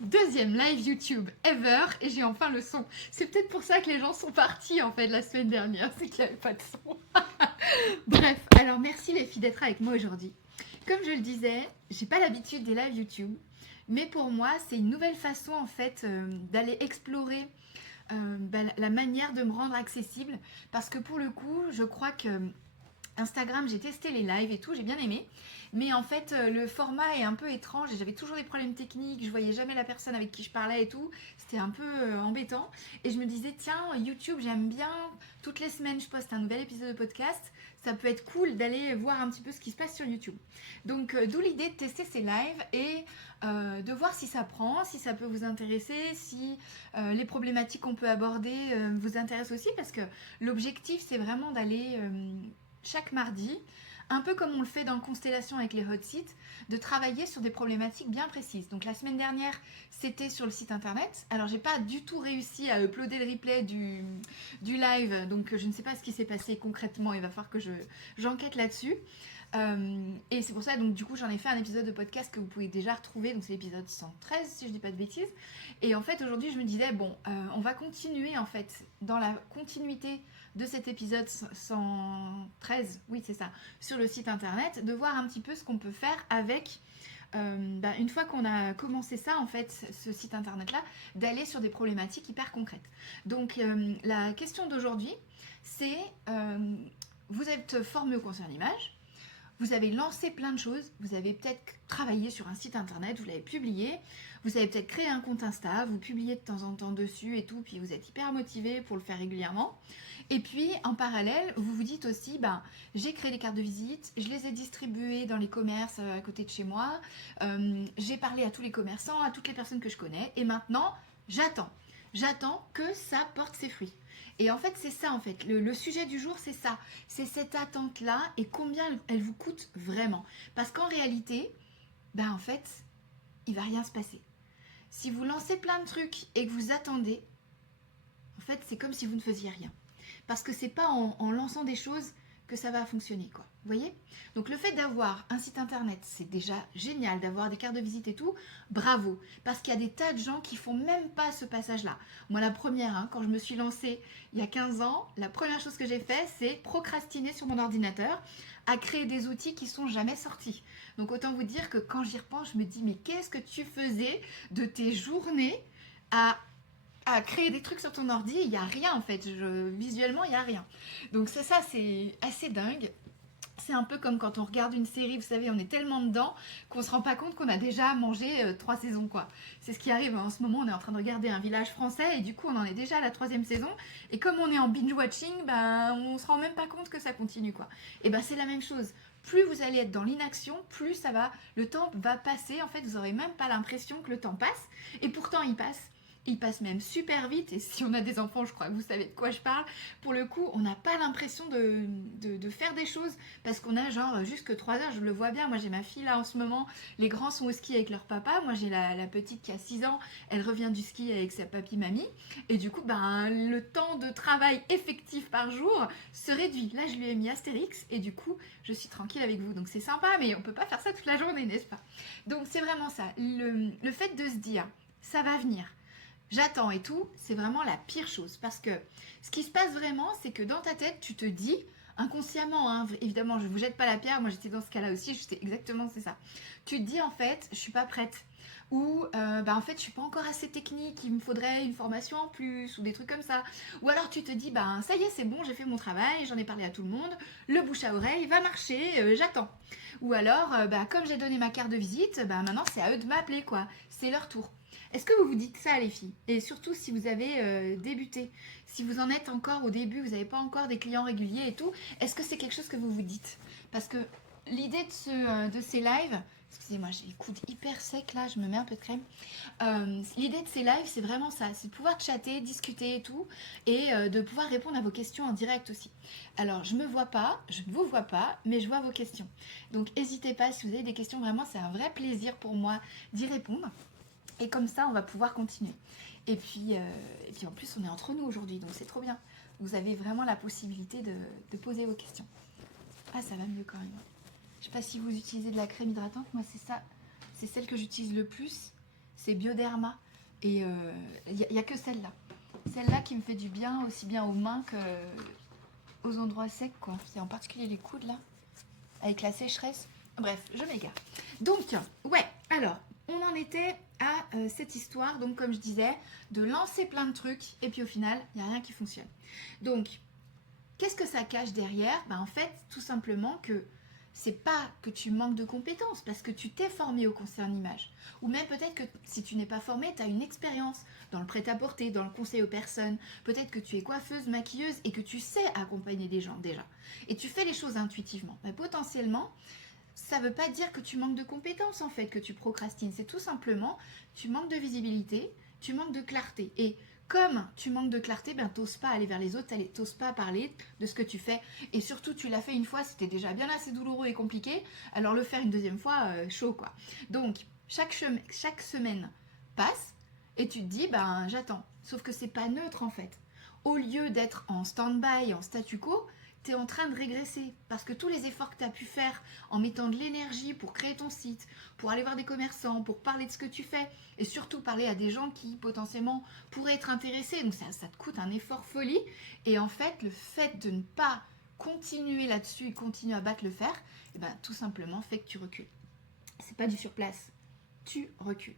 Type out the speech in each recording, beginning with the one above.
Deuxième live YouTube ever et j'ai enfin le son. C'est peut-être pour ça que les gens sont partis en fait la semaine dernière, c'est qu'il n'y avait pas de son. Bref, alors merci les filles d'être avec moi aujourd'hui. Comme je le disais, j'ai pas l'habitude des lives YouTube, mais pour moi c'est une nouvelle façon en fait d'aller explorer la manière de me rendre accessible parce que pour le coup je crois que Instagram, j'ai testé les lives et tout, j'ai bien aimé. Mais en fait, le format est un peu étrange et j'avais toujours des problèmes techniques. Je voyais jamais la personne avec qui je parlais et tout. C'était un peu embêtant. Et je me disais, tiens, YouTube, j'aime bien. Toutes les semaines, je poste un nouvel épisode de podcast. Ça peut être cool d'aller voir un petit peu ce qui se passe sur YouTube. Donc, d'où l'idée de tester ces lives et de voir si ça prend, si ça peut vous intéresser, si les problématiques qu'on peut aborder vous intéressent aussi. Parce que l'objectif, c'est vraiment d'aller chaque mardi, un peu comme on le fait dans Constellation avec les hot sites, de travailler sur des problématiques bien précises. Donc la semaine dernière, c'était sur le site internet. Alors j'ai pas du tout réussi à uploader le replay du live, donc je ne sais pas ce qui s'est passé concrètement, il va falloir que j'enquête là-dessus. Et c'est pour ça, donc du coup, j'en ai fait un épisode de podcast que vous pouvez déjà retrouver, donc c'est l'épisode 113, si je dis pas de bêtises. Et en fait, aujourd'hui, je me disais, bon, on va continuer, en fait, dans la continuité de cet épisode 113, oui, c'est ça, sur le site internet, de voir un petit peu ce qu'on peut faire avec une fois qu'on a commencé ça, en fait, ce site internet-là, d'aller sur des problématiques hyper concrètes. Donc, la question d'aujourd'hui, c'est vous êtes formé au concert d'image, vous avez lancé plein de choses, vous avez peut-être travaillé sur un site internet, vous l'avez publié, vous avez peut-être créé un compte Insta, vous publiez de temps en temps dessus et tout, puis vous êtes hyper motivé pour le faire régulièrement. Et puis en parallèle, vous vous dites aussi, j'ai créé des cartes de visite, je les ai distribuées dans les commerces à côté de chez moi, j'ai parlé à tous les commerçants, à toutes les personnes que je connais, et maintenant, j'attends. J'attends que ça porte ses fruits. Et en fait, c'est ça, en fait. Le sujet du jour, c'est ça. C'est cette attente-là et combien elle vous coûte vraiment. Parce qu'en réalité, en fait, il va rien se passer. Si vous lancez plein de trucs et que vous attendez, en fait, c'est comme si vous ne faisiez rien. Parce que c'est pas en lançant des choses que ça va fonctionner, quoi. Vous voyez? Donc le fait d'avoir un site internet, c'est déjà génial, d'avoir des cartes de visite et tout, bravo. Parce qu'il y a des tas de gens qui font même pas ce passage-là. Moi, la première, quand je me suis lancée il y a 15 ans, la première chose que j'ai fait, c'est procrastiner sur mon ordinateur à créer des outils qui sont jamais sortis. Donc autant vous dire que quand j'y repense, je me dis, mais qu'est-ce que tu faisais de tes journées à créer des trucs sur ton ordi, il n'y a rien en fait. Visuellement, il n'y a rien. Donc ça, c'est assez dingue. C'est un peu comme quand on regarde une série, vous savez, on est tellement dedans qu'on se rend pas compte qu'on a déjà mangé 3 saisons, quoi. C'est ce qui arrive en ce moment, on est en train de regarder Un village français et du coup on en est déjà à la troisième saison. Et comme on est en binge-watching, on se rend même pas compte que ça continue, quoi. Et c'est la même chose. Plus vous allez être dans l'inaction, plus ça va, le temps va passer. En fait, vous n'aurez même pas l'impression que le temps passe. Et pourtant, il passe. Il passe même super vite, et si on a des enfants, je crois que vous savez de quoi je parle. Pour le coup, on n'a pas l'impression de faire des choses parce qu'on a genre jusque 3 heures, je le vois bien. Moi, j'ai ma fille là en ce moment, les grands sont au ski avec leur papa. Moi, j'ai la petite qui a 6 ans, elle revient du ski avec sa papy-mamie. Et du coup, le temps de travail effectif par jour se réduit. Là, je lui ai mis Astérix et du coup, je suis tranquille avec vous. Donc, c'est sympa, mais on peut pas faire ça toute la journée, n'est-ce pas? Donc, c'est vraiment ça. Le fait de se dire, ça va venir, j'attends et tout, c'est vraiment la pire chose. Parce que ce qui se passe vraiment, c'est que dans ta tête, tu te dis, inconsciemment, évidemment, je ne vous jette pas la pierre, moi j'étais dans ce cas-là aussi, j'étais exactement, c'est ça. Tu te dis, en fait, je suis pas prête. Ou, en fait, je suis pas encore assez technique, il me faudrait une formation en plus, ou des trucs comme ça. Ou alors tu te dis, ça y est, c'est bon, j'ai fait mon travail, j'en ai parlé à tout le monde, le bouche à oreille va marcher, j'attends. Ou alors, comme j'ai donné ma carte de visite, maintenant c'est à eux de m'appeler, quoi. C'est leur tour. Est-ce que vous vous dites ça, les filles? Et surtout si vous avez débuté, si vous en êtes encore au début, vous n'avez pas encore des clients réguliers et tout, est-ce que c'est quelque chose que vous vous dites? Parce que l'idée de ces lives, excusez-moi, j'ai les coudes hyper secs là, je me mets un peu de crème. L'idée de ces lives, c'est vraiment ça, c'est de pouvoir chatter, discuter et tout, et de pouvoir répondre à vos questions en direct aussi. Alors, je ne vous vois pas, mais je vois vos questions. Donc, n'hésitez pas, si vous avez des questions, vraiment, c'est un vrai plaisir pour moi d'y répondre. Et comme ça, on va pouvoir continuer. Et puis en plus, on est entre nous aujourd'hui, donc c'est trop bien. Vous avez vraiment la possibilité de poser vos questions. Ah, ça va mieux quand même. Je sais pas si vous utilisez de la crème hydratante. Moi, c'est ça. C'est celle que j'utilise le plus. c'est Bioderma. Et il n'y a que celle-là. Celle-là qui me fait du bien, aussi bien aux mains qu'aux endroits secs, quoi. C'est en particulier les coudes, là, avec la sécheresse. Bref, je m'égare. Donc, ouais, alors, on en était à cette histoire, donc comme je disais, de lancer plein de trucs, et puis au final, il n'y a rien qui fonctionne. Donc, qu'est-ce que ça cache derrière? En fait, tout simplement que c'est pas que tu manques de compétences, parce que tu t'es formé au concern image. Ou même peut-être que si tu n'es pas formé, tu as une expérience dans le prêt-à-porter, dans le conseil aux personnes. Peut-être que tu es coiffeuse, maquilleuse et que tu sais accompagner des gens déjà. Et tu fais les choses intuitivement. Potentiellement, ça ne veut pas dire que tu manques de compétences en fait, que tu procrastines. C'est tout simplement, tu manques de visibilité, tu manques de clarté. Et comme tu manques de clarté, t'oses pas aller vers les autres, t'oses pas parler de ce que tu fais. Et surtout, tu l'as fait une fois, c'était déjà bien assez douloureux et compliqué. Alors le faire une deuxième fois, chaud quoi. Donc, chaque semaine passe et tu te dis, j'attends. Sauf que c'est pas neutre en fait. Au lieu d'être en stand-by, en statu quo, tu es en train de régresser. Parce que tous les efforts que tu as pu faire en mettant de l'énergie pour créer ton site, pour aller voir des commerçants, pour parler de ce que tu fais, et surtout parler à des gens qui potentiellement pourraient être intéressés, donc ça te coûte un effort folie. Et en fait, le fait de ne pas continuer là-dessus et continuer à battre le fer, tout simplement fait que tu recules. C'est pas du surplace, tu recules.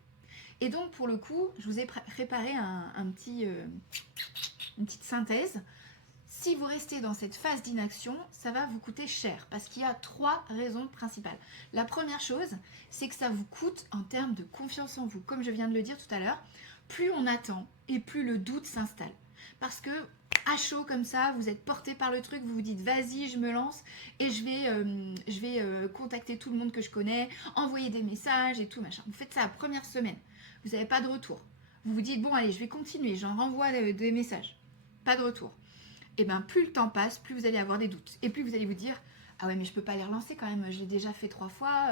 Et donc pour le coup, je vous ai préparé une petite synthèse. Si vous restez dans cette phase d'inaction, ça va vous coûter cher parce qu'il y a 3 raisons principales. La première chose, c'est que ça vous coûte en termes de confiance en vous. Comme je viens de le dire tout à l'heure, plus on attend et plus le doute s'installe. Parce que à chaud comme ça, vous êtes porté par le truc, vous vous dites vas-y, je me lance et je vais contacter tout le monde que je connais, envoyer des messages et tout machin. Vous faites ça la première semaine, vous n'avez pas de retour. Vous vous dites bon allez, je vais continuer, j'en renvoie des messages. Pas de retour. Et plus le temps passe, plus vous allez avoir des doutes. Et plus vous allez vous dire, ah ouais, mais je peux pas les relancer quand même, je l'ai déjà fait 3 fois,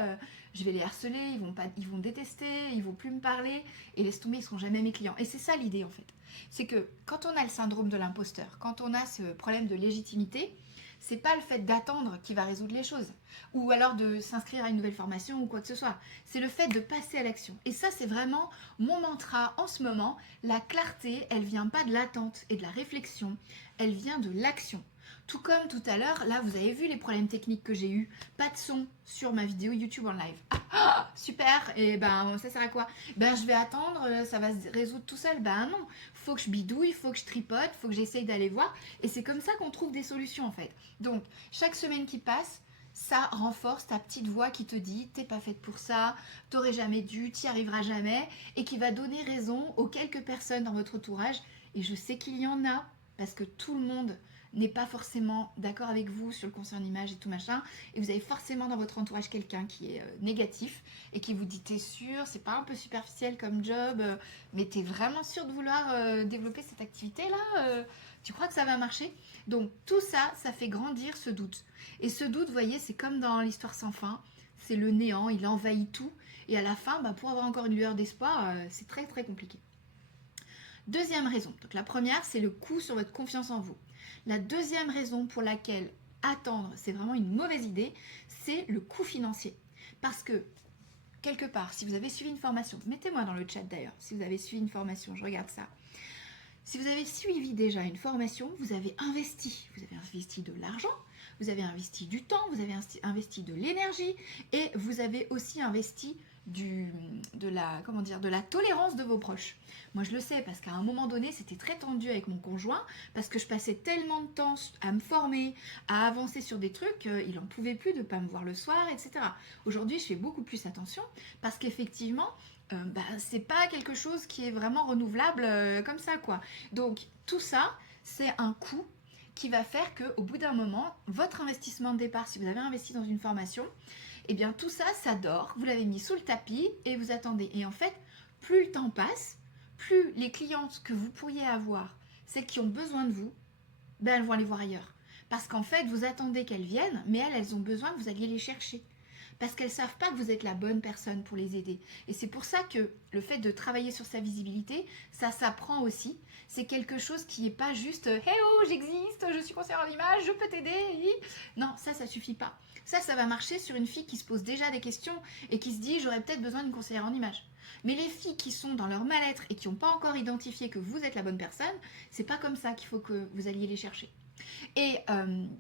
je vais les harceler, ils vont détester, ils vont plus me parler, et laisse tomber, ils seront jamais mes clients. Et c'est ça l'idée en fait. C'est que quand on a le syndrome de l'imposteur, quand on a ce problème de légitimité, c'est pas le fait d'attendre qui va résoudre les choses, ou alors de s'inscrire à une nouvelle formation ou quoi que ce soit. C'est le fait de passer à l'action. Et ça, c'est vraiment mon mantra en ce moment. La clarté, elle vient pas de l'attente et de la réflexion, elle vient de l'action. Tout comme tout à l'heure, là vous avez vu les problèmes techniques que j'ai eu, pas de son sur ma vidéo YouTube en live. Super, et ça sert à quoi? Je vais attendre, ça va se résoudre tout seul. Non, faut que je bidouille, faut que je tripote, faut que j'essaye d'aller voir, et c'est comme ça qu'on trouve des solutions en fait. Donc chaque semaine qui passe, ça renforce ta petite voix qui te dit t'es pas faite pour ça, t'aurais jamais dû, t'y arriveras jamais, et qui va donner raison aux quelques personnes dans votre entourage, et je sais qu'il y en a, parce que tout le monde n'est pas forcément d'accord avec vous sur le concern image et tout machin, et vous avez forcément dans votre entourage quelqu'un qui est négatif et qui vous dit t'es sûr, c'est pas un peu superficiel comme job, mais t'es vraiment sûr de vouloir développer cette activité là, tu crois que ça va marcher? Donc tout ça, ça fait grandir ce doute. Et ce doute, vous voyez, c'est comme dans l'histoire sans fin, c'est le néant, il envahit tout, et à la fin, pour avoir encore une lueur d'espoir, c'est très très compliqué. Deuxième raison, donc la première, c'est le coût sur votre confiance en vous. La deuxième raison pour laquelle attendre, c'est vraiment une mauvaise idée, c'est le coût financier. Parce que, quelque part, si vous avez suivi une formation, mettez-moi dans le chat d'ailleurs, si vous avez suivi une formation, je regarde ça. Si vous avez suivi déjà une formation, vous avez investi de l'argent, vous avez investi du temps, vous avez investi de l'énergie, et vous avez aussi investi de la tolérance de vos proches. Moi je le sais parce qu'à un moment donné c'était très tendu avec mon conjoint parce que je passais tellement de temps à me former, à avancer sur des trucs, il n'en pouvait plus de ne pas me voir le soir, etc. Aujourd'hui je fais beaucoup plus attention parce qu'effectivement c'est pas quelque chose qui est vraiment renouvelable comme ça quoi. Donc tout ça c'est un coût qui va faire qu'au bout d'un moment votre investissement de départ, si vous avez investi dans une formation, et bien tout ça, ça dort, vous l'avez mis sous le tapis et vous attendez. Et en fait, plus le temps passe, plus les clientes que vous pourriez avoir, celles qui ont besoin de vous, elles vont aller voir ailleurs. Parce qu'en fait, vous attendez qu'elles viennent, mais elles ont besoin que vous alliez les chercher. parce qu'elles ne savent pas que vous êtes la bonne personne pour les aider. Et c'est pour ça que le fait de travailler sur sa visibilité, ça s'apprend aussi. C'est quelque chose qui n'est pas juste hey oh, j'existe, je suis conseillère en image, je peux t'aider. Non, ça suffit pas. Ça va marcher sur une fille qui se pose déjà des questions et qui se dit j'aurais peut-être besoin d'une conseillère en image. Mais les filles qui sont dans leur mal-être et qui n'ont pas encore identifié que vous êtes la bonne personne, c'est pas comme ça qu'il faut que vous alliez les chercher. Et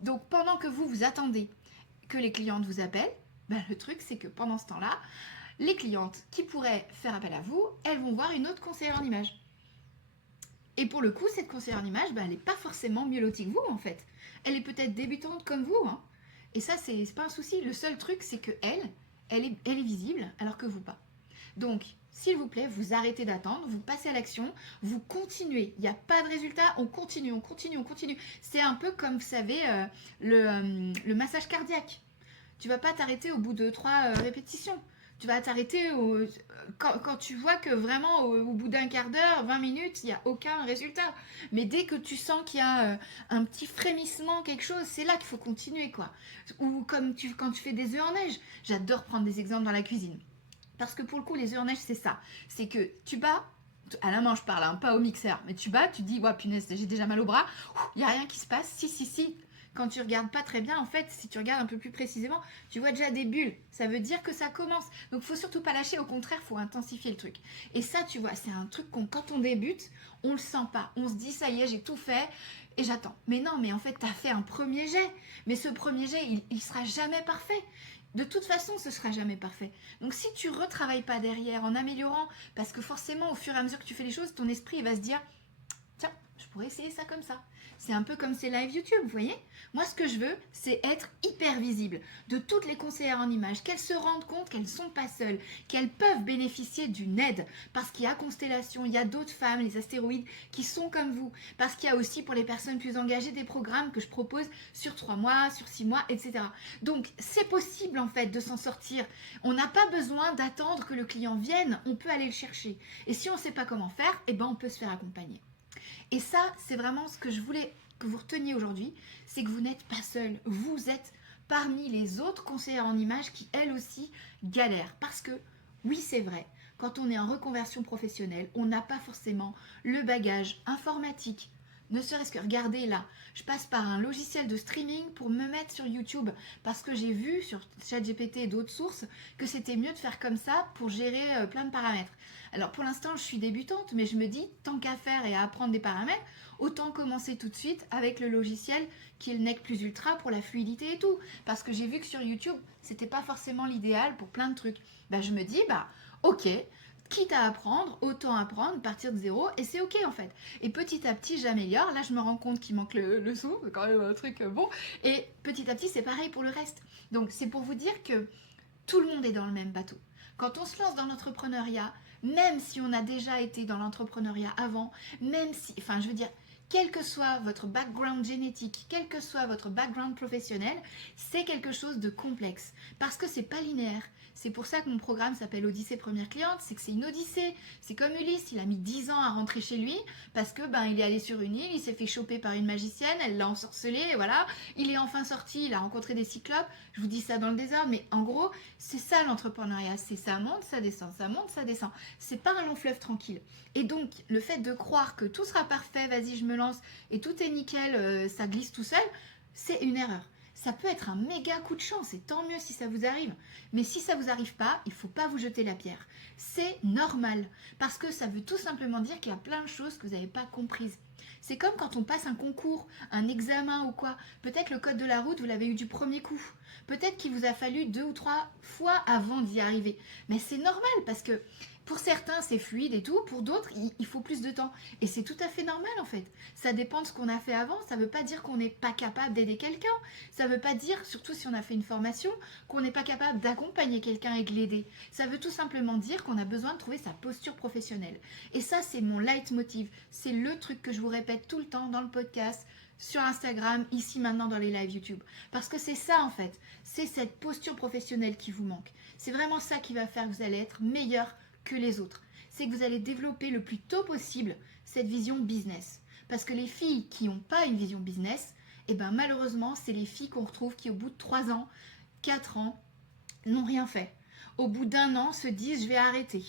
donc pendant que vous attendez que les clientes vous appellent, ben, le truc c'est que pendant ce temps-là, les clientes qui pourraient faire appel à vous, elles vont voir une autre conseillère en image. Et pour le coup, cette conseillère en image, ben, elle n'est pas forcément mieux lotie que vous en fait. Elle est peut-être débutante comme vous. Hein. Et ça, c'est pas un souci. Le seul truc, c'est que elle est visible alors que vous pas. Donc, s'il vous plaît, vous arrêtez d'attendre, vous passez à l'action, vous continuez. Il n'y a pas de résultat, on continue. C'est un peu comme, vous savez, le massage cardiaque. Tu vas pas t'arrêter au bout de 3 répétitions. Tu vas t'arrêter quand tu vois que vraiment au bout d'un quart d'heure, 20 minutes, il n'y a aucun résultat. Mais dès que tu sens qu'il y a un petit frémissement, quelque chose, c'est là qu'il faut continuer, quoi. Ou comme quand tu fais des œufs en neige. J'adore prendre des exemples dans la cuisine. Parce que pour le coup, les œufs en neige, c'est ça. C'est que tu bats, à la main je parle, hein, pas au mixeur, mais tu bats, tu dis, ouais punaise, j'ai déjà mal au bras, il n'y a rien qui se passe, si. Quand tu regardes pas très bien, en fait, si tu regardes un peu plus précisément, tu vois déjà des bulles. Ça veut dire que ça commence. Donc, faut surtout pas lâcher. Au contraire, faut intensifier le truc. Et ça, tu vois, c'est un truc quand on débute, on le sent pas. On se dit, ça y est, j'ai tout fait et j'attends. Mais non, mais en fait, tu as fait un premier jet. Mais ce premier jet, il sera jamais parfait. De toute façon, ce sera jamais parfait. Donc, si tu retravailles pas derrière en améliorant, parce que forcément, au fur et à mesure que tu fais les choses, ton esprit il va se dire, tiens, je pourrais essayer ça comme ça. C'est un peu comme ces lives YouTube, vous voyez. Moi, ce que je veux, c'est être hyper visible de toutes les conseillères en images, qu'elles se rendent compte qu'elles ne sont pas seules, qu'elles peuvent bénéficier d'une aide, parce qu'il y a Constellation, il y a d'autres femmes, les astéroïdes, qui sont comme vous, parce qu'il y a aussi pour les personnes plus engagées des programmes que je propose sur 3 mois, sur 6 mois, etc. Donc, c'est possible en fait de s'en sortir. On n'a pas besoin d'attendre que le client vienne, on peut aller le chercher. Et si on ne sait pas comment faire, eh ben, on peut se faire accompagner. Et ça, c'est vraiment ce que je voulais que vous reteniez aujourd'hui, c'est que vous n'êtes pas seul. Vous êtes parmi les autres conseillères en images qui, elles aussi, galèrent. Parce que, oui, c'est vrai, quand on est en reconversion professionnelle, on n'a pas forcément le bagage informatique. Ne serait-ce que, regardez là, je passe par un logiciel de streaming pour me mettre sur YouTube parce que j'ai vu sur ChatGPT et d'autres sources que c'était mieux de faire comme ça pour gérer plein de paramètres. Alors pour l'instant, je suis débutante, mais je me dis, tant qu'à faire et à apprendre des paramètres, autant commencer tout de suite avec le logiciel qui est le NEC Plus Ultra pour la fluidité et tout. Parce que j'ai vu que sur YouTube, c'était pas forcément l'idéal pour plein de trucs. Je me dis, ok, quitte à apprendre, autant apprendre, partir de zéro, et c'est ok en fait. Et petit à petit, j'améliore. Là, je me rends compte qu'il manque le son, c'est quand même un truc bon. Et petit à petit, c'est pareil pour le reste. Donc, c'est pour vous dire que tout le monde est dans le même bateau. Quand on se lance dans l'entrepreneuriat, même si on a déjà été dans l'entrepreneuriat avant, même si, enfin, je veux dire, quel que soit votre background génétique, quel que soit votre background professionnel, c'est quelque chose de complexe parce que c'est pas linéaire. C'est pour ça que mon programme s'appelle Odyssée Première Cliente, c'est que c'est une odyssée. C'est comme Ulysse, il a mis 10 ans à rentrer chez lui parce que il est allé sur une île, il s'est fait choper par une magicienne, elle l'a ensorcelé, et voilà. Il est enfin sorti, il a rencontré des cyclopes. Je vous dis ça dans le désordre, mais en gros, c'est ça l'entrepreneuriat, c'est ça monte, ça descend, ça monte, ça descend. C'est pas un long fleuve tranquille. Et donc, le fait de croire que tout sera parfait, vas-y, je me lance et tout est nickel, ça glisse tout seul, c'est une erreur. Ça peut être un méga coup de chance et tant mieux si ça vous arrive. Mais si ça vous arrive pas, il faut pas vous jeter la pierre. C'est normal parce que ça veut tout simplement dire qu'il y a plein de choses que vous n'avez pas comprises. C'est comme quand on passe un concours, un examen ou quoi. Peut-être le code de la route, vous l'avez eu du premier coup. Peut-être qu'il vous a fallu 2 ou 3 fois avant d'y arriver. Mais c'est normal parce que pour certains, c'est fluide et tout. Pour d'autres, il faut plus de temps. Et c'est tout à fait normal, en fait. Ça dépend de ce qu'on a fait avant. Ça ne veut pas dire qu'on n'est pas capable d'aider quelqu'un. Ça ne veut pas dire, surtout si on a fait une formation, qu'on n'est pas capable d'accompagner quelqu'un et de l'aider. Ça veut tout simplement dire qu'on a besoin de trouver sa posture professionnelle. Et ça, c'est mon leitmotiv. C'est le truc que je vous répète tout le temps dans le podcast, sur Instagram, ici maintenant dans les lives YouTube. Parce que c'est ça, en fait. C'est cette posture professionnelle qui vous manque. C'est vraiment ça qui va faire que vous allez être meilleur que les autres. C'est que vous allez développer le plus tôt possible cette vision business. Parce que les filles qui n'ont pas une vision business, malheureusement, c'est les filles qu'on retrouve qui au bout de 3 ans, 4 ans, n'ont rien fait. Au bout d'1 an, se disent je vais arrêter.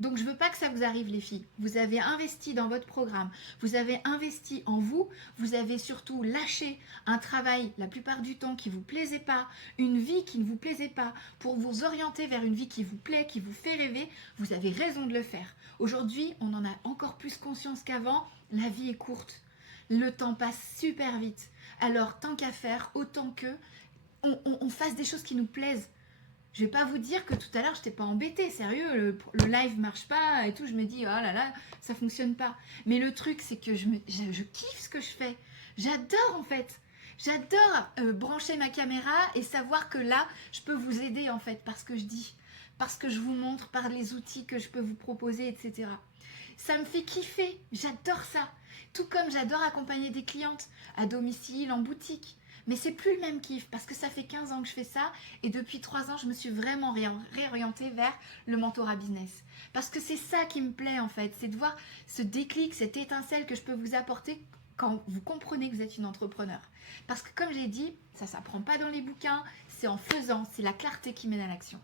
Donc je veux pas que ça vous arrive les filles. Vous avez investi dans votre programme, vous avez investi en vous, vous avez surtout lâché un travail la plupart du temps qui vous plaisait pas, une vie qui ne vous plaisait pas, pour vous orienter vers une vie qui vous plaît, qui vous fait rêver. Vous avez raison de le faire. Aujourd'hui, on en a encore plus conscience qu'avant. La vie est courte. Le temps passe super vite. Alors tant qu'à faire, autant que on fasse des choses qui nous plaisent. Je vais pas vous dire que tout à l'heure, je n'étais pas embêtée, sérieux, le live marche pas et tout, je me dis, oh là là, ça fonctionne pas. Mais le truc, c'est que je kiffe ce que je fais. J'adore en fait. J'adore brancher ma caméra et savoir que là, je peux vous aider en fait, parce que je dis, parce que je vous montre, par les outils que je peux vous proposer, etc. Ça me fait kiffer, j'adore ça. Tout comme j'adore accompagner des clientes à domicile, en boutique. Mais c'est plus le même kiff parce que ça fait 15 ans que je fais ça et depuis 3 ans, je me suis vraiment réorientée vers le mentorat business. Parce que c'est ça qui me plaît en fait, c'est de voir ce déclic, cette étincelle que je peux vous apporter quand vous comprenez que vous êtes une entrepreneur. Parce que comme j'ai dit, ça ne s'apprend pas dans les bouquins, c'est en faisant, c'est la clarté qui mène à l'action.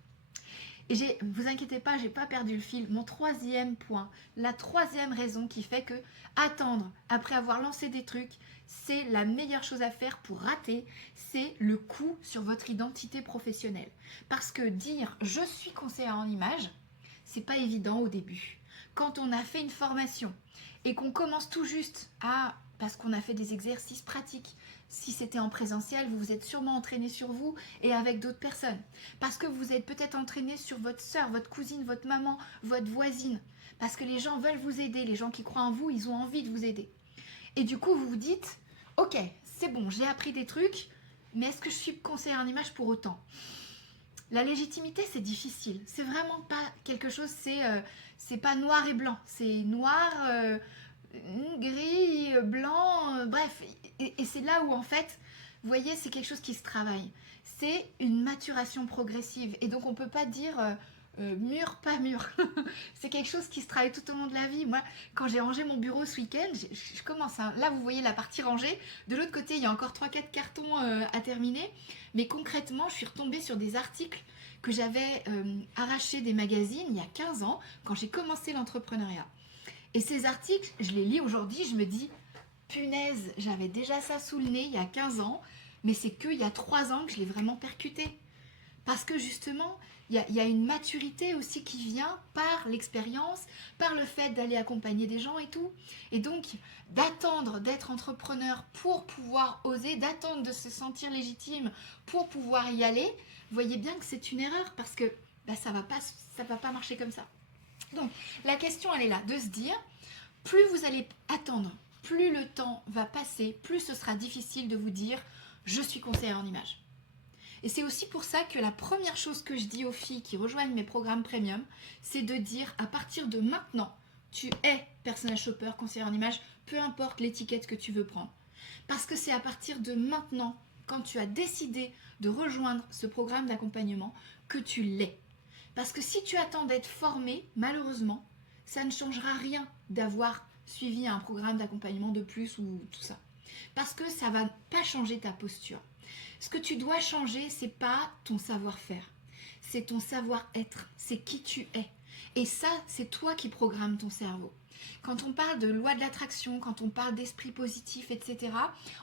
Et vous inquiétez pas, j'ai pas perdu le fil. Mon 3e point, la 3e raison qui fait que attendre après avoir lancé des trucs, c'est la meilleure chose à faire pour rater, c'est le coup sur votre identité professionnelle. Parce que dire je suis conseillère en image, c'est pas évident au début. Quand on a fait une formation et qu'on commence tout juste parce qu'on a fait des exercices pratiques. Si c'était en présentiel, vous vous êtes sûrement entraîné sur vous et avec d'autres personnes. Parce que vous êtes peut-être entraîné sur votre soeur, votre cousine, votre maman, votre voisine. Parce que les gens veulent vous aider, les gens qui croient en vous, ils ont envie de vous aider. Et du coup, vous vous dites, ok, c'est bon, j'ai appris des trucs, mais est-ce que je suis conseillère en image pour autant ? La légitimité, c'est difficile. C'est vraiment pas quelque chose, c'est pas noir et blanc. C'est noir, gris, blanc, bref. Et c'est là où, en fait, vous voyez, c'est quelque chose qui se travaille. C'est une maturation progressive. Et donc, on peut pas dire mûr, pas mûr. C'est quelque chose qui se travaille tout au long de la vie. Moi, quand j'ai rangé mon bureau ce week-end, je commence. Là, vous voyez la partie rangée. De l'autre côté, il y a encore 3-4 cartons à terminer. Mais concrètement, je suis retombée sur des articles que j'avais arrachés des magazines il y a 15 ans, quand j'ai commencé l'entrepreneuriat. Et ces articles, je les lis aujourd'hui, je me dis, punaise, j'avais déjà ça sous le nez il y a 15 ans, mais c'est qu'il y a 3 ans que je l'ai vraiment percuté. Parce que justement, il y a une maturité aussi qui vient par l'expérience, par le fait d'aller accompagner des gens et tout. Et donc, d'attendre d'être entrepreneur pour pouvoir oser, d'attendre de se sentir légitime pour pouvoir y aller, vous voyez bien que c'est une erreur parce que ça va pas marcher comme ça. Donc, la question, elle est là, de se dire, plus vous allez attendre, plus le temps va passer, plus ce sera difficile de vous dire « je suis conseillère en image ». Et c'est aussi pour ça que la première chose que je dis aux filles qui rejoignent mes programmes premium, c'est de dire à partir de maintenant, tu es personnage shopper, conseillère en image, peu importe l'étiquette que tu veux prendre. Parce que c'est à partir de maintenant, quand tu as décidé de rejoindre ce programme d'accompagnement, que tu l'es. Parce que si tu attends d'être formé, malheureusement, ça ne changera rien d'avoir suivi un programme d'accompagnement de plus ou tout ça. Parce que ça ne va pas changer ta posture. Ce que tu dois changer, c'est pas ton savoir-faire, c'est ton savoir-être, c'est qui tu es. Et ça, c'est toi qui programmes ton cerveau. Quand on parle de loi de l'attraction, quand on parle d'esprit positif, etc.,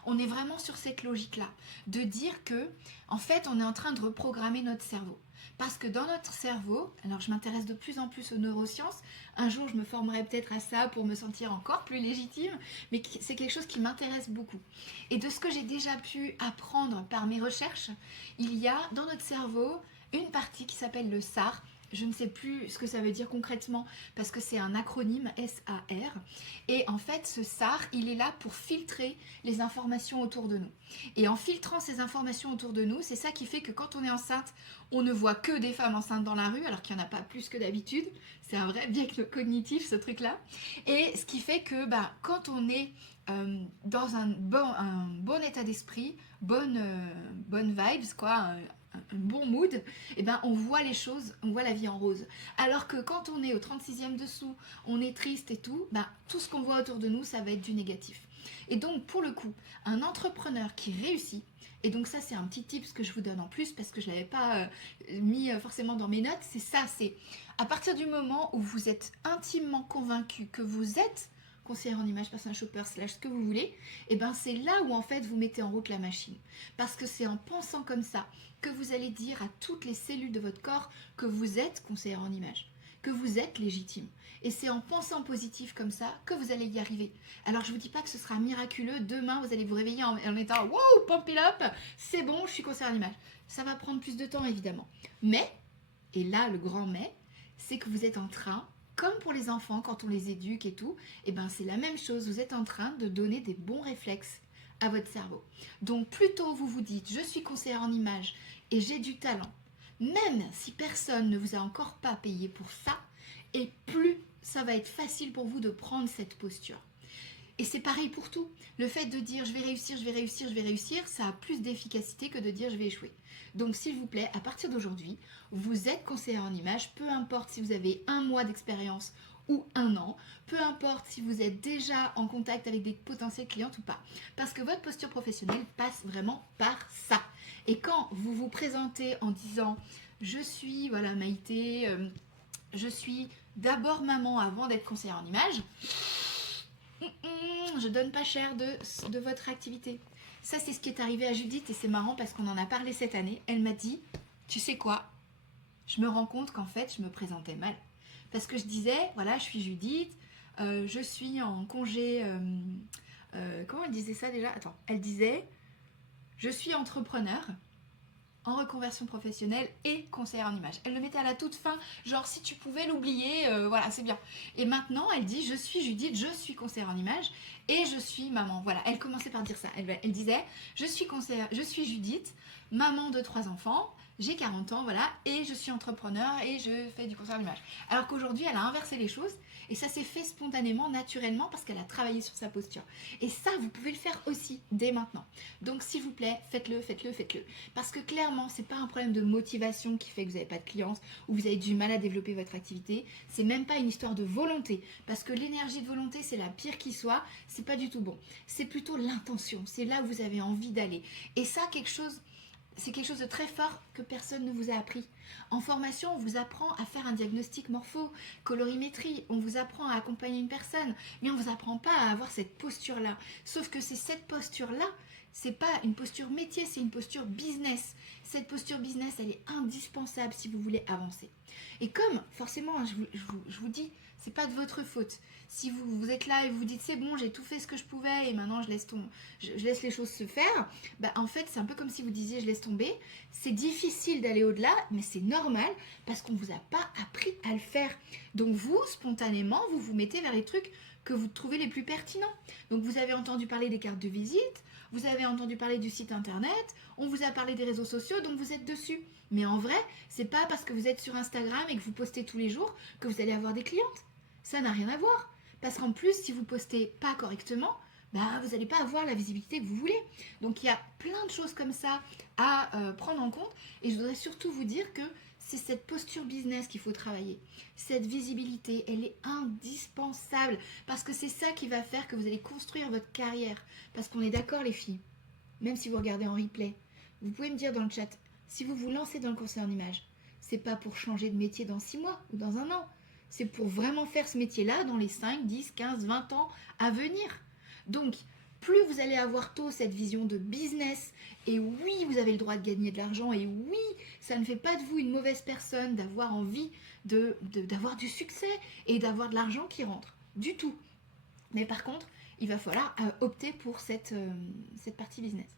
on est vraiment sur cette logique-là, de dire que, en fait, on est en train de reprogrammer notre cerveau. Parce que dans notre cerveau, alors je m'intéresse de plus en plus aux neurosciences, un jour je me formerai peut-être à ça pour me sentir encore plus légitime, mais c'est quelque chose qui m'intéresse beaucoup. Et de ce que j'ai déjà pu apprendre par mes recherches, il y a dans notre cerveau une partie qui s'appelle le SAR. Je ne sais plus ce que ça veut dire concrètement parce que c'est un acronyme SAR. Et en fait, ce SAR, il est là pour filtrer les informations autour de nous. Et en filtrant ces informations autour de nous, c'est ça qui fait que quand on est enceinte, on ne voit que des femmes enceintes dans la rue, alors qu'il n'y en a pas plus que d'habitude. C'est un vrai biais cognitif, ce truc-là. Et ce qui fait que quand on est dans un bon état d'esprit, bonne vibes, quoi, un bon mood, et on voit les choses, on voit la vie en rose. Alors que quand on est au 36e dessous, on est triste et tout, tout ce qu'on voit autour de nous, ça va être du négatif. Et donc, pour le coup, un entrepreneur qui réussit, Et donc ça, c'est un petit tip que je vous donne en plus parce que je ne l'avais pas mis forcément dans mes notes. C'est ça, c'est à partir du moment où vous êtes intimement convaincu que vous êtes conseillère en image, personal shopper, slash ce que vous voulez, et ben c'est là où en fait vous mettez en route la machine. Parce que c'est en pensant comme ça que vous allez dire à toutes les cellules de votre corps que vous êtes conseillère en image, que vous êtes légitime. Et c'est en pensant positif comme ça que vous allez y arriver. Alors je vous dis pas que ce sera miraculeux, demain vous allez vous réveiller en étant « Wow, pump it up, c'est bon, je suis conseillère en image ». Ça va prendre plus de temps évidemment. Mais, et là le grand mais, c'est que vous êtes en train, comme pour les enfants quand on les éduque et tout, et ben c'est la même chose, vous êtes en train de donner des bons réflexes à votre cerveau. Donc plus tôt vous vous dites je suis conseillère en image et j'ai du talent, même si personne ne vous a encore pas payé pour ça, et plus ça va être facile pour vous de prendre cette posture. Et c'est pareil pour tout. Le fait de dire je vais réussir, je vais réussir, je vais réussir, ça a plus d'efficacité que de dire je vais échouer. Donc s'il vous plaît, à partir d'aujourd'hui, vous êtes conseillère en image, peu importe si vous avez 1 mois d'expérience ou 1 an, peu importe si vous êtes déjà en contact avec des potentiels clients ou pas. Parce que votre posture professionnelle passe vraiment par ça. Et quand vous vous présentez en disant je suis, voilà Maïté, je suis d'abord maman avant d'être conseillère en image, je donne pas cher de votre activité. Ça, c'est ce qui est arrivé à Judith et c'est marrant parce qu'on en a parlé cette année. Elle m'a dit, tu sais quoi, je me rends compte qu'en fait, je me présentais mal. Parce que je disais, voilà, je suis Judith, je suis en congé... comment elle disait ça déjà? Attends, elle disait, je suis entrepreneur en reconversion professionnelle et conseillère en image. Elle le mettait à la toute fin, genre si tu pouvais l'oublier, voilà, c'est bien. Et maintenant, elle dit, je suis Judith, je suis conseillère en image et je suis maman. Voilà, elle commençait par dire ça. Elle disait, je suis Judith, maman de 3 enfants, j'ai 40 ans, voilà, et je suis entrepreneur et je fais du conseil en image. Alors qu'aujourd'hui, elle a inversé les choses et ça s'est fait spontanément, naturellement, parce qu'elle a travaillé sur sa posture. Et ça, vous pouvez le faire aussi dès maintenant. Donc, s'il vous plaît, faites-le, faites-le, faites-le. Parce que clairement, c'est pas un problème de motivation qui fait que vous n'avez pas de clients ou vous avez du mal à développer votre activité. C'est même pas une histoire de volonté. Parce que l'énergie de volonté, c'est la pire qui soit. C'est pas du tout bon. C'est plutôt l'intention. C'est là où vous avez envie d'aller. Et ça, c'est quelque chose de très fort que personne ne vous a appris. En formation, on vous apprend à faire un diagnostic morpho, colorimétrie, on vous apprend à accompagner une personne, mais on ne vous apprend pas à avoir cette posture-là. Sauf que c'est cette posture-là, c'est pas une posture métier, c'est une posture business. Cette posture business, elle est indispensable si vous voulez avancer. Et comme, forcément, je vous dis, c'est pas de votre faute. Si vous êtes là et vous dites c'est bon, j'ai tout fait ce que je pouvais et maintenant je laisse les choses se faire, bah en fait c'est un peu comme si vous disiez je laisse tomber. C'est difficile d'aller au-delà, mais c'est normal parce qu'on ne vous a pas appris à le faire. Donc vous, spontanément, vous vous mettez vers les trucs que vous trouvez les plus pertinents. Donc vous avez entendu parler des cartes de visite, vous avez entendu parler du site internet, on vous a parlé des réseaux sociaux, donc vous êtes dessus. Mais en vrai, c'est pas parce que vous êtes sur Instagram et que vous postez tous les jours que vous allez avoir des clientes. Ça n'a rien à voir. Parce qu'en plus, si vous postez pas correctement, bah, vous n'allez pas avoir la visibilité que vous voulez. Donc il y a plein de choses comme ça à prendre en compte. Et je voudrais surtout vous dire que c'est cette posture business qu'il faut travailler. Cette visibilité, elle est indispensable. Parce que c'est ça qui va faire que vous allez construire votre carrière. Parce qu'on est d'accord les filles, même si vous regardez en replay, vous pouvez me dire dans le chat, si vous vous lancez dans le conseil en image, c'est pas pour changer de métier dans 6 mois ou dans 1 an. C'est pour vraiment faire ce métier-là dans les 5, 10, 15, 20 ans à venir. Donc, plus vous allez avoir tôt cette vision de business, et oui, vous avez le droit de gagner de l'argent, et oui, ça ne fait pas de vous une mauvaise personne d'avoir envie d'avoir du succès et d'avoir de l'argent qui rentre. Du tout. Mais par contre, il va falloir opter pour cette partie business.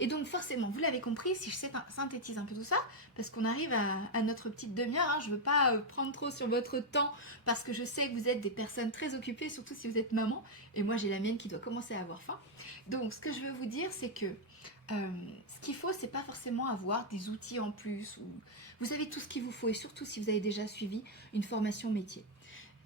Et donc forcément, vous l'avez compris, si je synthétise un peu tout ça, parce qu'on arrive à notre petite demi-heure, hein, je ne veux pas prendre trop sur votre temps, parce que je sais que vous êtes des personnes très occupées, surtout si vous êtes maman, et moi j'ai la mienne qui doit commencer à avoir faim. Donc ce que je veux vous dire, c'est que ce qu'il faut, c'est pas forcément avoir des outils en plus, ou vous avez tout ce qu'il vous faut, et surtout si vous avez déjà suivi une formation métier.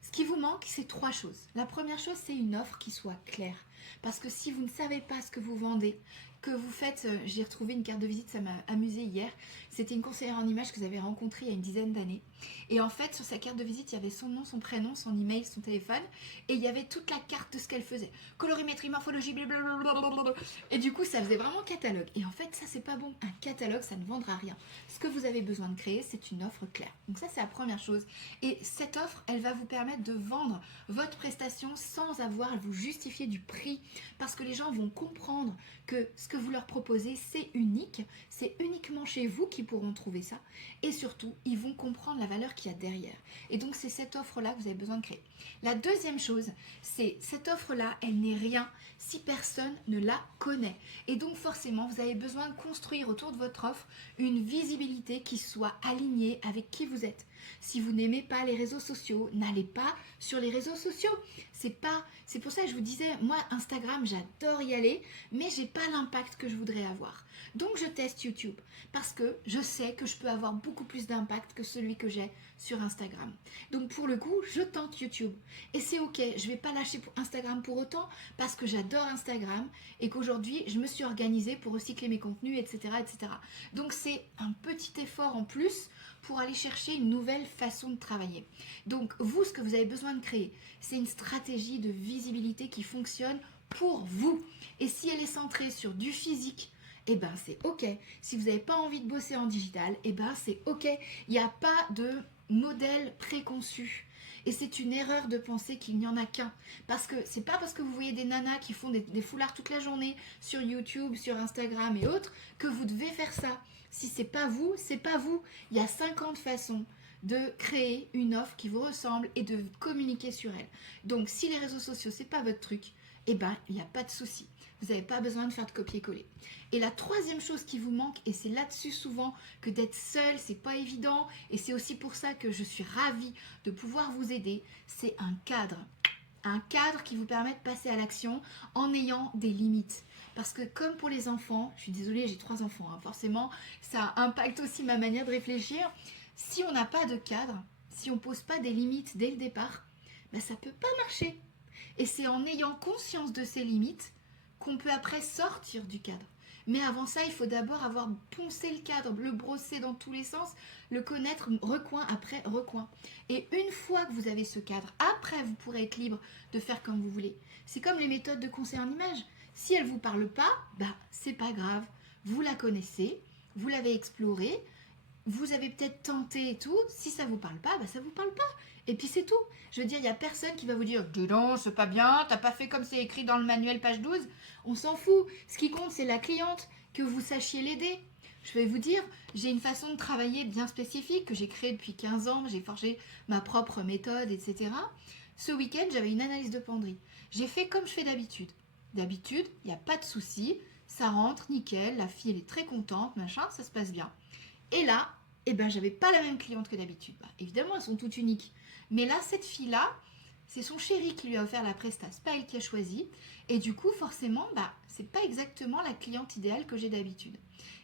Ce qui vous manque, c'est 3 choses. La première chose, c'est une offre qui soit claire. Parce que si vous ne savez pas ce que vous vendez, que vous faites, j'ai retrouvé une carte de visite, ça m'a amusé hier. C'était une conseillère en images que vous avez rencontrée il y a une dizaine d'années. Et en fait, sur sa carte de visite, il y avait son nom, son prénom, son email, son téléphone. Et il y avait toute la carte de ce qu'elle faisait. Colorimétrie, morphologie, blablabla. Et du coup, ça faisait vraiment catalogue. Et en fait, ça, c'est pas bon. Un catalogue, ça ne vendra rien. Ce que vous avez besoin de créer, c'est une offre claire. Donc ça, c'est la première chose. Et cette offre, elle va vous permettre de vendre votre prestation sans avoir à vous justifier du prix. Parce que les gens vont comprendre que ce que vous leur proposez, c'est unique. C'est uniquement chez vous qu'ils pourront trouver ça. Et surtout, ils vont comprendre la valeur qu'il y a derrière. Et donc, c'est cette offre-là que vous avez besoin de créer. La deuxième chose, c'est cette offre-là, elle n'est rien si personne ne la connaît. Et donc, forcément, vous avez besoin de construire autour de votre offre une visibilité qui soit alignée avec qui vous êtes. Si vous n'aimez pas les réseaux sociaux, n'allez pas sur les réseaux sociaux. C'est pour ça que je vous disais, moi, Instagram, j'adore y aller, mais j'ai pas l'impact que je voudrais avoir. Donc, je teste YouTube parce que je sais que je peux avoir beaucoup plus d'impact que celui que j'ai sur Instagram. Donc, pour le coup, je tente YouTube. Et c'est ok, je vais pas lâcher Instagram pour autant parce que j'adore Instagram et qu'aujourd'hui, je me suis organisée pour recycler mes contenus, etc., etc. Donc, c'est un petit effort en plus pour aller chercher une nouvelle façon de travailler. Donc, vous, ce que vous avez besoin de créer, c'est une stratégie de visibilité qui fonctionne pour vous. Et si elle est centrée sur du physique, eh ben c'est ok. Si vous n'avez pas envie de bosser en digital, eh ben c'est ok. Il n'y a pas de modèle préconçu. Et c'est une erreur de penser qu'il n'y en a qu'un. Parce que c'est pas parce que vous voyez des nanas qui font des foulards toute la journée sur YouTube, sur Instagram et autres, que vous devez faire ça. Si c'est pas vous, c'est pas vous. Il y a 50 façons de créer une offre qui vous ressemble et de communiquer sur elle. Donc si les réseaux sociaux, c'est pas votre truc, eh ben il n'y a pas de souci. Vous n'avez pas besoin de faire de copier-coller. Et la troisième chose qui vous manque, et c'est là-dessus souvent que d'être seul, c'est pas évident, et c'est aussi pour ça que je suis ravie de pouvoir vous aider, c'est un cadre. Un cadre qui vous permet de passer à l'action en ayant des limites. Parce que comme pour les enfants, je suis désolée, j'ai 3 enfants, hein, forcément, ça impacte aussi ma manière de réfléchir. Si on n'a pas de cadre, si on ne pose pas des limites dès le départ, ben ça ne peut pas marcher. Et c'est en ayant conscience de ces limites qu'on peut après sortir du cadre. Mais avant ça, il faut d'abord avoir poncé le cadre, le brosser dans tous les sens, le connaître recoin après recoin. Et une fois que vous avez ce cadre, après vous pourrez être libre de faire comme vous voulez. C'est comme les méthodes de conseil en image. Si elles ne vous parlent pas, bah c'est pas grave. Vous la connaissez, vous l'avez explorée, vous avez peut-être tenté et tout. Si ça ne vous parle pas, bah ça ne vous parle pas. Et puis c'est tout. Je veux dire, il n'y a personne qui va vous dire « Dis donc, c'est pas bien, t'as pas fait comme c'est écrit dans le manuel page 12 ». On s'en fout. Ce qui compte, c'est la cliente, que vous sachiez l'aider. Je vais vous dire, j'ai une façon de travailler bien spécifique que j'ai créée depuis 15 ans. J'ai forgé ma propre méthode, etc. Ce week-end, j'avais une analyse de penderie. J'ai fait comme je fais d'habitude. D'habitude, il n'y a pas de souci. Ça rentre, nickel. La fille, elle est très contente, machin, ça se passe bien. Et là, eh ben, j'avais pas la même cliente que d'habitude. Bah, évidemment, elles sont toutes uniques. Mais là, cette fille-là, c'est son chéri qui lui a offert la presta, c'est pas elle qui a choisi. Et du coup, forcément, bah, c'est pas exactement la cliente idéale que j'ai d'habitude.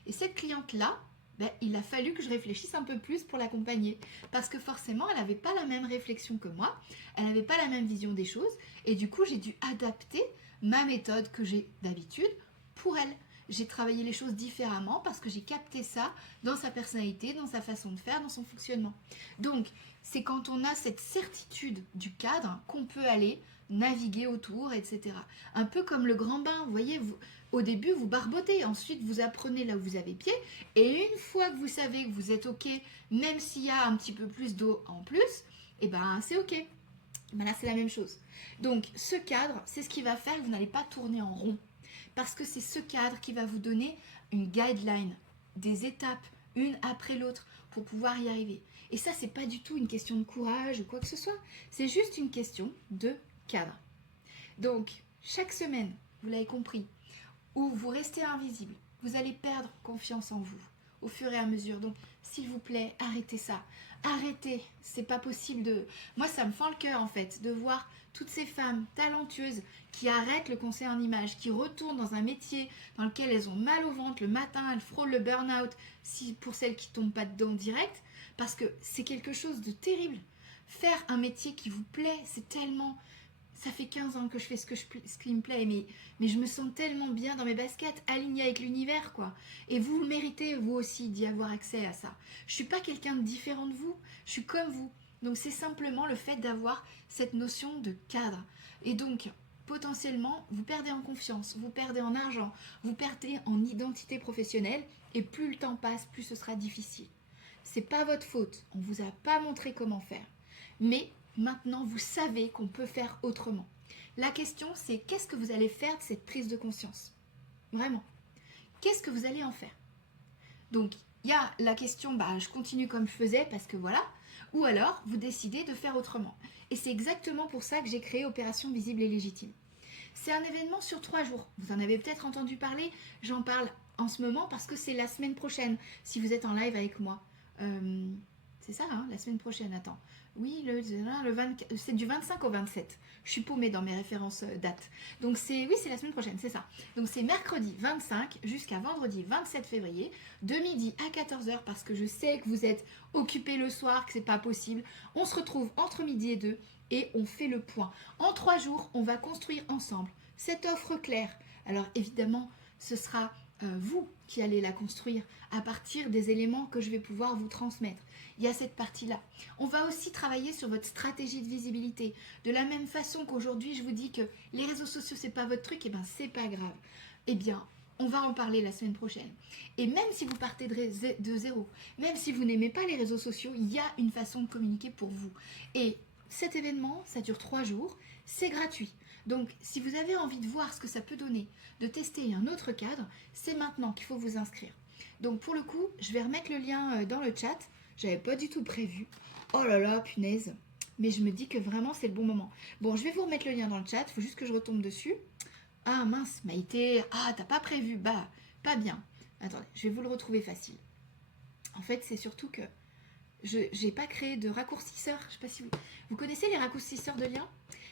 Et cette cliente-là, bah, il a fallu que je réfléchisse un peu plus pour l'accompagner. Parce que forcément, elle n'avait pas la même réflexion que moi, elle n'avait pas la même vision des choses. Et du coup, j'ai dû adapter ma méthode que j'ai d'habitude pour elle. J'ai travaillé les choses différemment parce que j'ai capté ça dans sa personnalité, dans sa façon de faire, dans son fonctionnement. Donc, c'est quand on a cette certitude du cadre qu'on peut aller naviguer autour, etc. Un peu comme le grand bain, vous voyez, au début, vous barbotez, ensuite, vous apprenez là où vous avez pied, et une fois que vous savez que vous êtes OK, même s'il y a un petit peu plus d'eau en plus, eh ben, c'est OK. Ben là, c'est la même chose. Donc, ce cadre, c'est ce qui va faire que vous n'allez pas tourner en rond. Parce que c'est ce cadre qui va vous donner une guideline, des étapes, une après l'autre, pour pouvoir y arriver. Et ça, c'est pas du tout une question de courage ou quoi que ce soit. C'est juste une question de cadre. Donc, chaque semaine, vous l'avez compris, où vous restez invisible, vous allez perdre confiance en vous au fur et à mesure. Donc, s'il vous plaît, arrêtez ça. Arrêtez. C'est pas possible de... Moi, ça me fend le cœur, en fait, de voir toutes ces femmes talentueuses qui arrêtent le conseil en images, qui retournent dans un métier dans lequel elles ont mal au ventre le matin, elles frôlent le burn-out, si, pour celles qui ne tombent pas dedans direct, parce que c'est quelque chose de terrible. Faire un métier qui vous plaît, Ça fait 15 ans que je fais ce qui me plaît, mais je me sens tellement bien dans mes baskets, alignée avec l'univers, quoi. Et vous méritez, vous aussi, d'y avoir accès à ça. Je suis pas quelqu'un de différent de vous, je suis comme vous. Donc c'est simplement le fait d'avoir cette notion de cadre. Et donc, potentiellement, vous perdez en confiance, vous perdez en argent, vous perdez en identité professionnelle, et plus le temps passe, plus ce sera difficile. C'est pas votre faute, on vous a pas montré comment faire. Mais maintenant, vous savez qu'on peut faire autrement. La question, c'est qu'est-ce que vous allez faire de cette prise de conscience? Vraiment. Qu'est-ce que vous allez en faire? Donc, il y a la question, je continue comme je faisais parce que voilà, ou alors vous décidez de faire autrement. Et c'est exactement pour ça que j'ai créé Opération Visible et Légitime. C'est un événement sur 3 jours. Vous en avez peut-être entendu parler, j'en parle en ce moment parce que c'est la semaine prochaine, si vous êtes en live avec moi. C'est ça, hein, la semaine prochaine, attends. Oui, c'est du 25 au 27. Je suis paumée dans mes références dates. Donc c'est la semaine prochaine, c'est ça. Donc c'est mercredi 25 jusqu'à vendredi 27 février, de midi à 14h, parce que je sais que vous êtes occupés le soir, que c'est pas possible. On se retrouve entre midi et 2 et on fait le point. En 3 jours, on va construire ensemble cette offre claire. Alors évidemment, ce sera vous qui allez la construire à partir des éléments que je vais pouvoir vous transmettre. Il y a cette partie-là. On va aussi travailler sur votre stratégie de visibilité. De la même façon qu'aujourd'hui, je vous dis que les réseaux sociaux, c'est pas votre truc, et bien c'est pas grave. Eh bien, on va en parler la semaine prochaine. Et même si vous partez de zéro, même si vous n'aimez pas les réseaux sociaux, il y a une façon de communiquer pour vous. Et cet événement, ça dure 3 jours, c'est gratuit. Donc, si vous avez envie de voir ce que ça peut donner, de tester un autre cadre, c'est maintenant qu'il faut vous inscrire. Donc, pour le coup, je vais remettre le lien dans le chat. J'avais pas du tout prévu. Oh là là, punaise. Mais je me dis que vraiment, c'est le bon moment. Bon, je vais vous remettre le lien dans le chat. Il faut juste que je retombe dessus. Ah mince, Maïté. Ah, t'as pas prévu. Bah, pas bien. Attendez, je vais vous le retrouver facile. En fait, c'est surtout que je n'ai pas créé de raccourcisseur. Je sais pas si vous connaissez les raccourcisseurs de liens.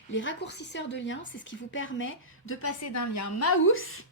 Les raccourcisseurs de liens, c'est ce qui vous permet de passer d'un lien mouse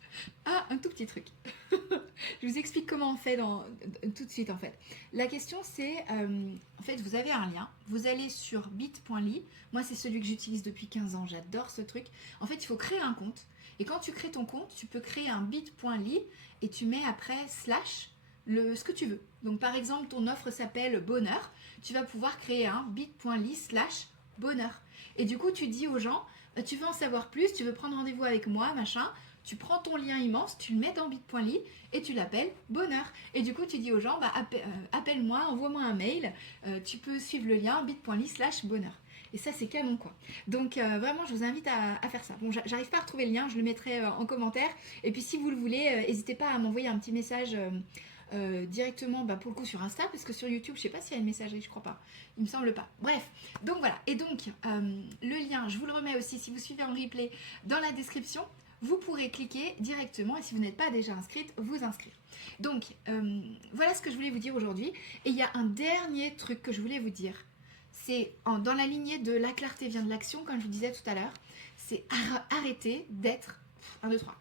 à un tout petit truc. Je vous explique comment on fait tout de suite en fait. La question c'est, en fait vous avez un lien, vous allez sur bit.ly, moi c'est celui que j'utilise depuis 15 ans, j'adore ce truc. En fait il faut créer un compte, et quand tu crées ton compte, tu peux créer un bit.ly et tu mets après slash ce que tu veux. Donc par exemple ton offre s'appelle bonheur, tu vas pouvoir créer un bit.ly slash bonheur. Et du coup tu dis aux gens, tu veux en savoir plus, tu veux prendre rendez-vous avec moi, machin. Tu prends ton lien immense, tu le mets dans bit.ly et tu l'appelles bonheur. Et du coup, tu dis aux gens, appelle-moi, envoie-moi un mail, tu peux suivre le lien bit.ly slash bonheur. Et ça, c'est canon, quoi. Donc, vraiment, je vous invite à faire ça. Bon, j'arrive pas à retrouver le lien, je le mettrai en commentaire. Et puis, si vous le voulez, n'hésitez pas à m'envoyer un petit message directement, pour le coup, sur Insta, parce que sur YouTube, je sais pas s'il y a une messagerie, je crois pas. Il me semble pas. Bref, donc voilà. Et donc, le lien, je vous le remets aussi, si vous suivez en replay, dans la description. Vous pourrez cliquer directement et si vous n'êtes pas déjà inscrite, vous inscrire. Donc, voilà ce que je voulais vous dire aujourd'hui. Et il y a un dernier truc que je voulais vous dire. C'est dans la lignée de la clarté vient de l'action, comme je vous disais tout à l'heure. C'est arrêter d'être... 1, 2, 3.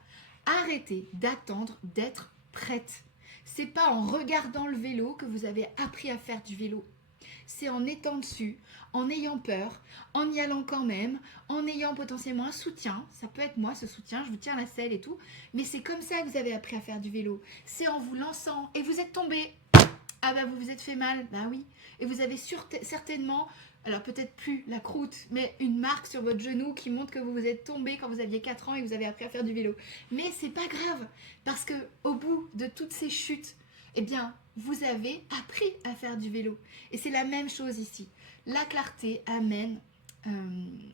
Arrêtez d'attendre d'être prête. C'est pas en regardant le vélo que vous avez appris à faire du vélo. C'est en étant dessus, en ayant peur, en y allant quand même, en ayant potentiellement un soutien. Ça peut être moi, ce soutien, je vous tiens la selle et tout. Mais c'est comme ça que vous avez appris à faire du vélo. C'est en vous lançant et vous êtes tombé. Ah bah vous vous êtes fait mal, bah oui. Et vous avez certainement, alors peut-être plus la croûte, mais une marque sur votre genou qui montre que vous vous êtes tombé quand vous aviez 4 ans et que vous avez appris à faire du vélo. Mais c'est pas grave, parce que au bout de toutes ces chutes, eh bien, vous avez appris à faire du vélo. Et c'est la même chose ici. La clarté amène,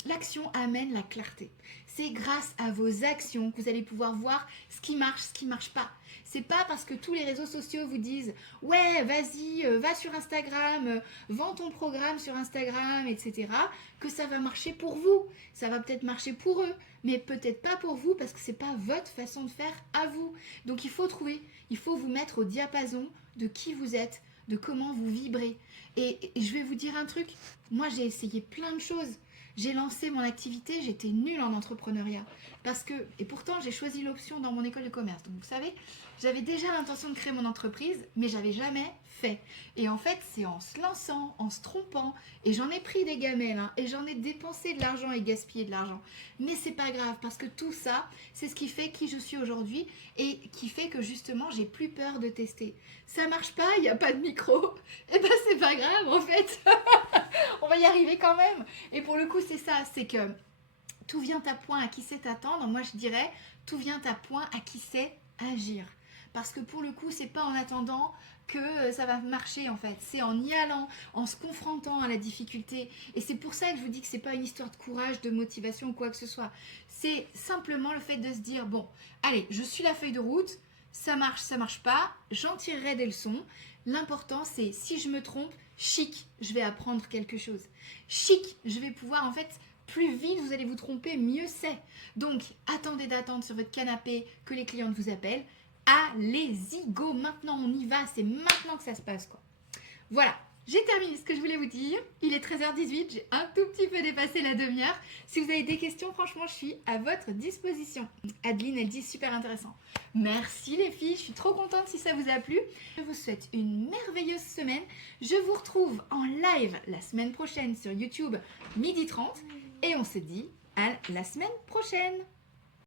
l'action amène la clarté. C'est grâce à vos actions que vous allez pouvoir voir ce qui marche pas. C'est pas parce que tous les réseaux sociaux vous disent « Ouais, vas-y, va sur Instagram, vends ton programme sur Instagram, etc. » que ça va marcher pour vous. Ça va peut-être marcher pour eux, mais peut-être pas pour vous parce que c'est pas votre façon de faire à vous. Donc il faut vous mettre au diapason de qui vous êtes, de comment vous vibrez. Et je vais vous dire un truc, moi j'ai essayé plein de choses. j'ai lancé mon activité, j'étais nulle en entrepreneuriat. Et pourtant, j'ai choisi l'option dans mon école de commerce. Donc, vous savez, j'avais déjà l'intention de créer mon entreprise, mais j'avais jamais fait. Et en fait, c'est en se lançant, en se trompant, et j'en ai pris des gamelles, hein, et j'en ai dépensé de l'argent et gaspillé de l'argent. Mais c'est pas grave, parce que tout ça, c'est ce qui fait qui je suis aujourd'hui, et qui fait que justement, j'ai plus peur de tester. Ça marche pas, il n'y a pas de micro, et ben c'est pas grave, en fait. On va y arriver quand même. Et pour le coup, c'est ça, c'est que tout vient à point à qui sait attendre. Moi, je dirais, tout vient à point à qui sait agir. Parce que pour le coup, c'est pas en attendant que ça va marcher en fait. C'est en y allant, en se confrontant à la difficulté. Et c'est pour ça que je vous dis que c'est pas une histoire de courage, de motivation ou quoi que ce soit. C'est simplement le fait de se dire, bon, allez, je suis la feuille de route, ça marche pas, j'en tirerai des leçons. L'important, c'est si je me trompe, chic, je vais apprendre quelque chose. Chic, je vais pouvoir en fait, plus vite vous allez vous tromper, mieux c'est. Donc, attendez d'attendre sur votre canapé que les clientes vous appellent. Allez-y, go, maintenant on y va, c'est maintenant que ça se passe quoi. Voilà, j'ai terminé ce que je voulais vous dire. Il est 13h18, j'ai un tout petit peu dépassé la demi-heure. Si vous avez des questions, franchement, je suis à votre disposition. Adeline, elle dit super intéressant. Merci les filles, je suis trop contente si ça vous a plu. Je vous souhaite une merveilleuse semaine. Je vous retrouve en live la semaine prochaine sur YouTube, 12h30. Et on se dit à la semaine prochaine.